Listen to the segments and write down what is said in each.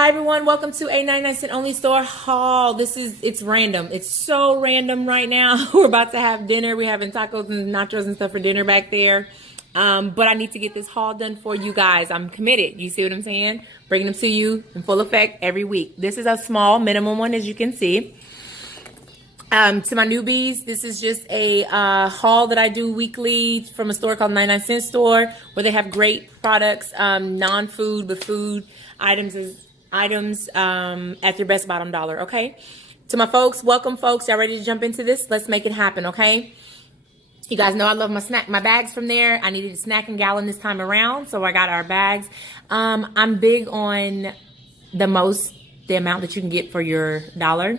Hi everyone, welcome to a 99-cent only store haul. It's random. It's so random right now. We're about to have dinner. We're having tacos and nachos and stuff for dinner back there. But I need to get this haul done for you guys. I'm committed. You see what I'm saying? Bringing them to you in full effect every week. This is a small minimum one, as you can see. To my newbies, this is just a haul that I do weekly from a store called 99-cent store, where they have great products, non-food but food items at your best bottom dollar. Okay, to my folks, welcome folks. Y'all ready to jump into this? Let's make it happen. Okay, you guys know I love my bags from there. I needed a snacking gallon this time around, so I got our bags. I'm big on the amount that you can get for your dollar.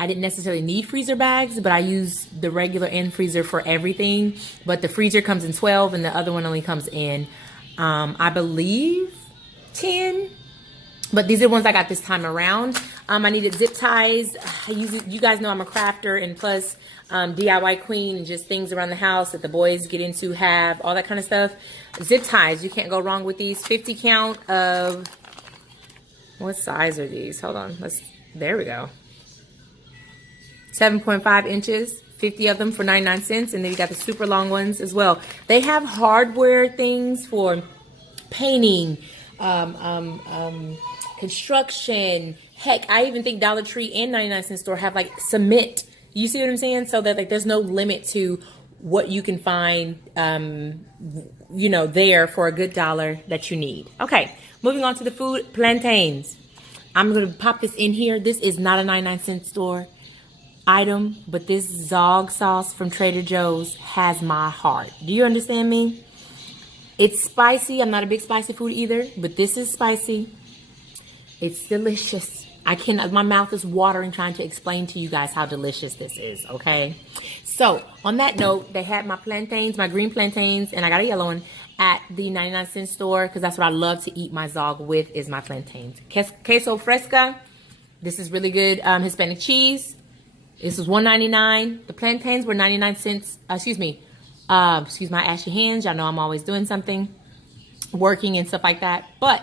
I didn't necessarily need freezer bags, but I use the regular end freezer for everything. But the freezer comes in 12 and the other one only comes in, I believe, 10. But these are the ones I got this time around. I needed zip ties. You guys know I'm a crafter and plus DIY queen and just things around the house that the boys get into, have all that kind of stuff. Zip ties, you can't go wrong with these. 50 count of, what size are these? Hold on, there we go. 7.5 inches, 50 of them for 99 cents. And then you got the super long ones as well. They have hardware things for painting, construction. Heck, I even think Dollar Tree and 99-cent store have like cement. You see what I'm saying? So that like there's no limit to what you can find, you know, there for a good dollar that you need. Okay, moving on to the food. Plantains. I'm gonna pop this in here. This is not a 99-cent store item, but this Zog sauce from Trader Joe's has my heart. Do you understand me? It's spicy. I'm not a big spicy food either, but this is spicy. It's delicious. My mouth is watering trying to explain to you guys how delicious this is, okay? So, on that note, they had my plantains, my green plantains, and I got a yellow one at the 99-cent store because that's what I love to eat my Zog with, is my plantains. Queso fresca. This is really good Hispanic cheese. This was $1.99. The plantains were 99 cents. Excuse my ashy hands. Y'all know I'm always doing something, working and stuff like that. But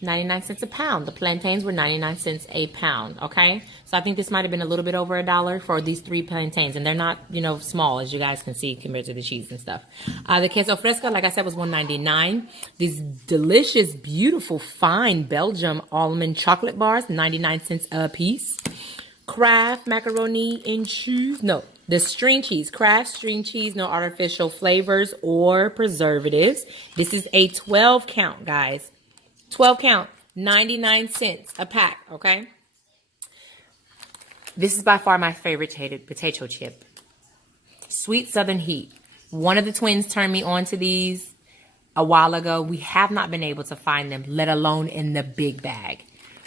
99 cents a pound. The plantains were 99 cents a pound. Okay, so I think this might have been a little bit over $1 for these 3 plantains, and they're not, you know, small, as you guys can see compared to the cheese and stuff. The queso fresca, like I said, was $1.99. These delicious, beautiful, fine Belgium almond chocolate bars, 99 cents a piece. Kraft macaroni and cheese. No, the string cheese. Kraft string cheese. No artificial flavors or preservatives. This is a 12 count, guys. 12 count. 99 cents a pack, okay? This is by far my favorite potato chip. Sweet Southern Heat. One of the twins turned me on to these a while ago. We have not been able to find them, let alone in the big bag.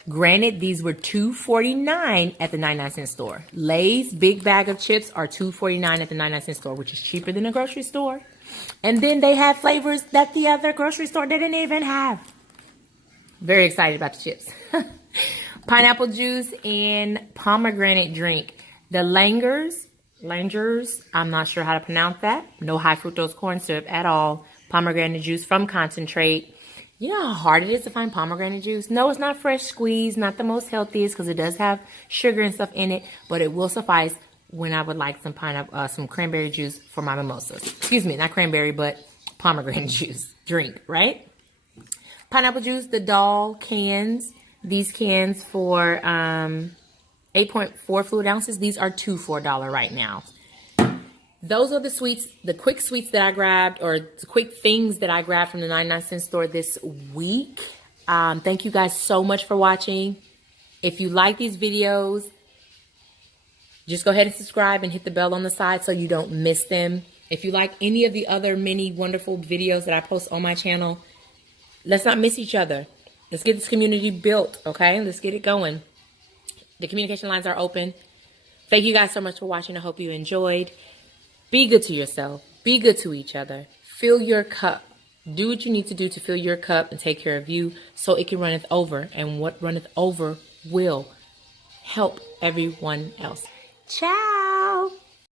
Granted, these were $2.49 at the 99-cent store. Lay's big bag of chips are $2.49 at the 99-cent store, which is cheaper than a grocery store. And then they have flavors that the other grocery store didn't even have. Very excited about the chips. Pineapple juice and pomegranate drink. The Langers, I'm not sure how to pronounce that. No high fructose corn syrup at all. Pomegranate juice from concentrate. You know how hard it is to find pomegranate juice? No, it's not fresh squeezed, not the most healthiest because it does have sugar and stuff in it, but it will suffice when I would like some some cranberry juice for my mimosas. Excuse me, not cranberry, but pomegranate juice drink, right? Pineapple juice, the doll cans. These cans for 8.4 fluid ounces. These are $2 for $1 right now. Those are the sweets, the quick sweets that I grabbed, or the quick things that I grabbed from the 99-cent store this week. Thank you guys so much for watching. If you like these videos, just go ahead and subscribe and hit the bell on the side so you don't miss them. If you like any of the other many wonderful videos that I post on my channel, let's not miss each other. Let's get this community built, okay? Let's get it going. The communication lines are open. Thank you guys so much for watching. I hope you enjoyed. Be good to yourself. Be good to each other. Fill your cup. Do what you need to do to fill your cup and take care of you so it can runneth over. And what runneth over will help everyone else. Ciao.